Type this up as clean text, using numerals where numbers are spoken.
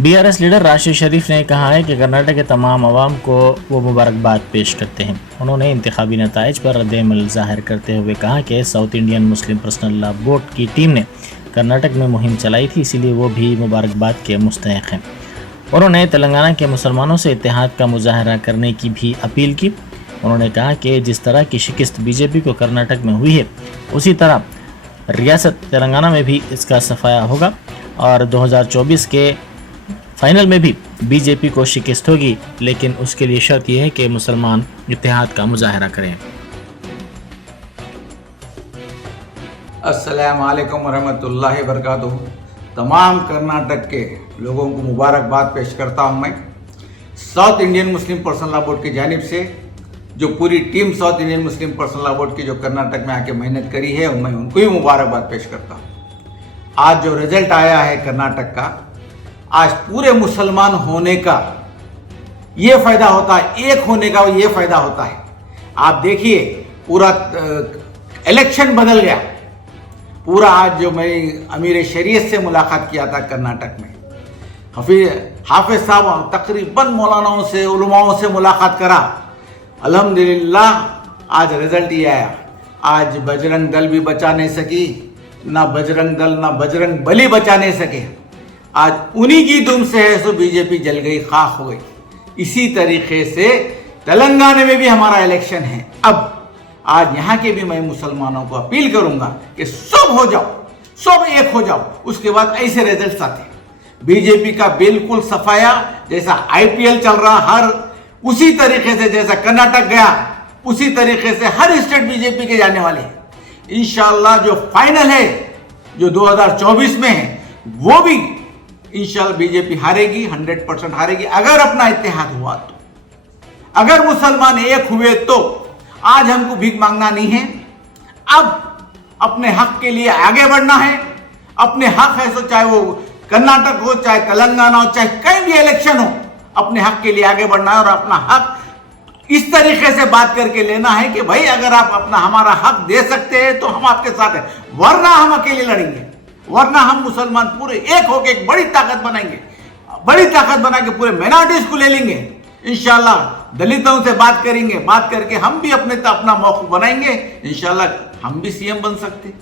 BRS leader Rashid शरीफ ने कहा है कि कर्नाटक के तमाम अवाम को वो मुबारकबाद पेश करते हैं। उन्होंने इंतखाबी नताइज पर रद्द-ए-अमल ज़ाहिर करते हुए कहा कि south Indian Muslim personal law board की टीम ने कर्नाटक में मुहिम चलाई थी, इसीलिए वो भी मुबारकबाद के मुस्तहिक़ हैं। उन्होंने तेलंगाना के मुसलमानों से इत्तेहाद का मुजाहरा करने की भी अपील की। उन्होंने कहा कि जिस तरह की शिकस्त बीजेपी को कर्नाटक में हुई है, उसी तरह रियासत तेलंगाना में भी इसका सफाया होगा और 2024 के फाइनल में भी बीजेपी को शिकस्त होगी, लेकिन उसके लिए शर्त यह है कि मुसलमान इत्तेहाद का मुजाहरा करें। अस्सलाम वालेकुम वरहमतुल्लाहि वबरकातुहू। तमाम कर्नाटक के लोगों को मुबारकबाद पेश करता हूं। मैं south Indian Muslim personal law board की जानिब से जो पूरी team south Indian Muslim personal law board की जो कर्नाटक में आके मेहनत करी है, मैं उनको ही मुबारकबाद पेश करता हूँ। आज जो रिजल्ट आया है कर्नाटक का, आज पूरे मुसलमान होने का ये फायदा होता है, एक होने का ये फायदा होता है। आप देखिए पूरा इलेक्शन बदल गया पूरा। आज जो मैं अमीर शरीयत से मुलाकात किया था कर्नाटक में, हाफिज साहब तकरीबन मौलानाओं से उलमाओं से मुलाकात करा। अल्हम्दुलिल्लाह आज रिजल्ट ये आया। आज बजरंग दल भी बचा नहीं सकी, ना बजरंग दल ना बजरंग बली बचा नहीं सके। आज उन्हीं की दुम से है सो बीजेपी जल गई, खाक हो गई। इसी तरीके से तेलंगाना में भी हमारा इलेक्शन है। अब आज यहाँ के भी मैं मुसलमानों को अपील करूंगा कि सब हो जाओ, सब एक हो जाओ। उसके बाद ऐसे रिजल्ट आते। बीजेपी का बिल्कुल सफाया, जैसा आईपीएल चल रहा हर उसी तरीके से, जैसा कर्नाटक गया उसी तरीके से हर स्टेट बीजेपी के जाने वाले हैं। इंशाल्लाह जो फाइनल है जो 2024 में है, वो भी इंशाल्लाह बीजेपी हारेगी, 100% हारेगी, अगर अपना इत्तेहाद हुआ तो। अगर मुसलमान एक हुए तो आज हमको भीख मांगना नहीं है। अब अपने हक के लिए आगे बढ़ना है। अपने हक है सो चाहे वो कर्नाटक हो, चाहे तेलंगाना हो, चाहे कहीं भी इलेक्शन हो, अपने हक के लिए आगे बढ़ना है और अपना हक इस तरीके से बात करके लेना है कि भाई अगर आप अपना हमारा हक दे सकते हैं तो हम आपके साथ हैं, वरना हम अकेले लड़ेंगे, वरना हम मुसलमान पूरे एक होकर एक बड़ी ताकत बनाएंगे। बड़ी ताकत बना के पूरे माइनॉरिटीज को ले लेंगे। इंशाल्लाह दलितों से बात करेंगे, बात करके हम भी अपना मौका बनाएंगे। इंशाल्लाह हम भी सीएम बन सकते हैं।